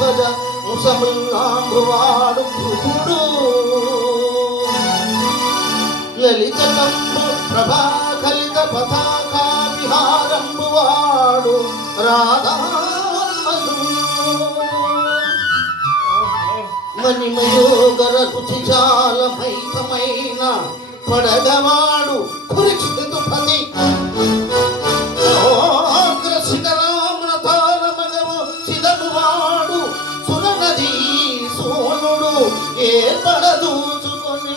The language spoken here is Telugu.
భజ ముసముల్లాంబువాడు భృగుడు లలితంబు ప్రభాకలిత పతాకా విహారంబువాడు రాధా మణిమయోగర రుచిజాలమైకమైన పడగవాడు కురుక్షితుపతి శిఖరామున తారమగము చిదమువాడు సురనదీ సోనుడు ఏ పడదూచుకొని